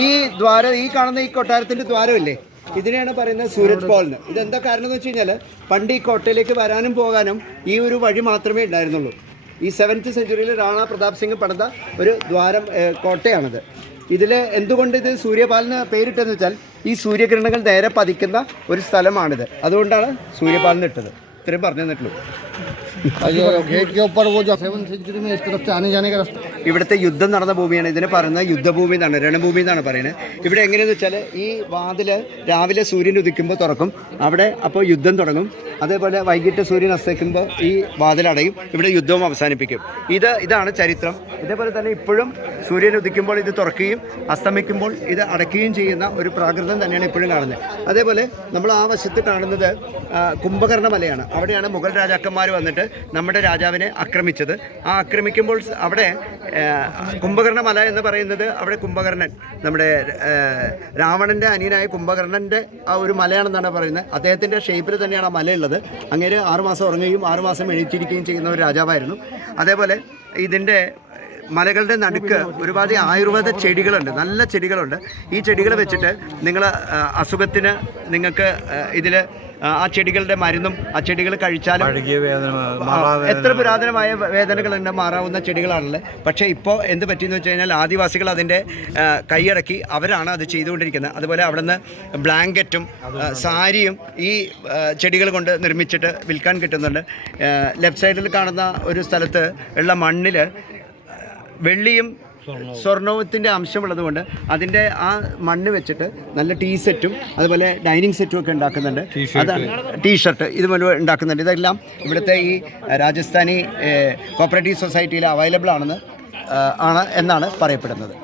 ഈ ദ്വാരം, ഈ കാണുന്ന ഈ കൊട്ടാരത്തിൻ്റെ ദ്വാരമില്ലേ, ഇതിനെയാണ് പറയുന്നത് സൂരജ് പോൾ എന്ന്. ഇതെന്താ കാരണം എന്ന് വെച്ച് കഴിഞ്ഞാൽ, പണ്ട് ഈ കോട്ടയിലേക്ക് വരാനും പോകാനും ഈ ഒരു വഴി മാത്രമേ ഉണ്ടായിരുന്നുള്ളൂ. ഈ 7th സെഞ്ച്വറിയിൽ റാണ പ്രതാപ് സിംഗ് പണിത ഒരു ദ്വാരം കോട്ടയാണിത്. ഇതിൽ എന്തുകൊണ്ട് ഇത് സൂര്യപാലിന് പേരിട്ടെന്ന് വെച്ചാൽ, ഈ സൂര്യകിരണങ്ങൾ നേരെ പതിക്കുന്ന ഒരു സ്ഥലമാണിത്. അതുകൊണ്ടാണ് സൂര്യപാലിന് ഇട്ടത്. ഇത്രയും പറഞ്ഞു തന്നിട്ടുള്ളൂ. ഇവിടുത്തെ യുദ്ധം നടന്ന ഭൂമിയാണ്. ഇതിനെ പറയുന്നത് യുദ്ധഭൂമി എന്നാണ്, രണഭൂമി എന്നാണ് പറയുന്നത്. ഇവിടെ എങ്ങനെയെന്ന് വെച്ചാൽ, ഈ വാതിൽ രാവിലെ സൂര്യൻ ഉദിക്കുമ്പോൾ തുറക്കും, അവിടെ അപ്പോൾ യുദ്ധം തുടങ്ങും. അതേപോലെ വൈകിട്ട് സൂര്യൻ അസ്തമിക്കുമ്പോൾ ഈ വാതിലടയും, ഇവിടെ യുദ്ധവും അവസാനിപ്പിക്കും. ഇതാണ് ചരിത്രം. ഇതേപോലെ തന്നെ ഇപ്പോഴും സൂര്യൻ ഉദിക്കുമ്പോൾ ഇത് തുറക്കുകയും അസ്തമിക്കുമ്പോൾ ഇത് അടയ്ക്കുകയും ചെയ്യുന്ന ഒരു പ്രാകൃതം തന്നെയാണ് ഇപ്പോഴും കാണുന്നത്. അതേപോലെ നമ്മൾ ആ വശത്ത് കാണുന്നത് കുംഭകർണ മലയാണ്. അവിടെയാണ് മുഗൾ രാജാക്കന്മാർ വന്നിട്ട് നമ്മുടെ രാജാവിനെ ആക്രമിച്ചത്. ആ ആക്രമിക്കുമ്പോൾ അവിടെ കുംഭകർണ മല എന്ന് പറയുന്നത്, അവിടെ കുംഭകർണൻ, നമ്മുടെ രാവണൻ്റെ അനിയനായ കുംഭകർണൻ്റെ ആ ഒരു മലയാണെന്നാണ് പറയുന്നത്. അദ്ദേഹത്തിൻ്റെ ഷേപ്പിൽ തന്നെയാണ് ആ മലയുള്ളത്. അങ്ങേര് 6 മാസം ഉറങ്ങുകയും 6 മാസം എഴുതിയിരിക്കുകയും ചെയ്യുന്ന ഒരു രാജാവായിരുന്നു. അതേപോലെ ഇതിൻ്റെ മലകളുടെ നടുക്ക് ഒരുപാട് ആയുർവേദ ചെടികളുണ്ട്, നല്ല ചെടികളുണ്ട്. ഈ ചെടികൾ വെച്ചിട്ട് നിങ്ങൾ അസുഖത്തിന് നിങ്ങൾക്ക് ഇതിൽ ആ ചെടികളുടെ മരുന്നും ആ ചെടികൾ കഴിച്ചാലും എത്ര പുരാതനമായ വേദനകളുണ്ട് മാറാവുന്ന ചെടികളാണല്ലേ. പക്ഷേ ഇപ്പോൾ എന്ത് പറ്റിയെന്ന് വെച്ച് കഴിഞ്ഞാൽ, ആദിവാസികൾ അതിൻ്റെ കൈയടക്കി അവരാണ് അത് ചെയ്തുകൊണ്ടിരിക്കുന്നത്. അതുപോലെ അവിടെ നിന്ന് ബ്ലാങ്കറ്റും സാരിയും ഈ ചെടികൾ കൊണ്ട് നിർമ്മിച്ചിട്ട് വിൽക്കാൻ കിട്ടുന്നുണ്ട്. ലെഫ്റ്റ് സൈഡിൽ കാണുന്ന ഒരു സ്ഥലത്ത് ഉള്ള മണ്ണിൽ വെള്ളിയും സ്വർണത്തിൻ്റെ അംശമുള്ളത് കൊണ്ട് അതിൻ്റെ ആ മണ്ണ് വെച്ചിട്ട് നല്ല ടീസെറ്റും അതുപോലെ ഡൈനിങ് സെറ്റും ഒക്കെ ഉണ്ടാക്കുന്നുണ്ട്. അതാണ് ടീഷർട്ട് ഇതുപോലെ ഉണ്ടാക്കുന്നുണ്ട്. ഇതെല്ലാം ഇവിടുത്തെ ഈ രാജസ്ഥാനി കോപ്പറേറ്റീവ് സൊസൈറ്റിയിൽ അവൈലബിൾ ആണ് എന്നാണ് പറയപ്പെടുന്നത്.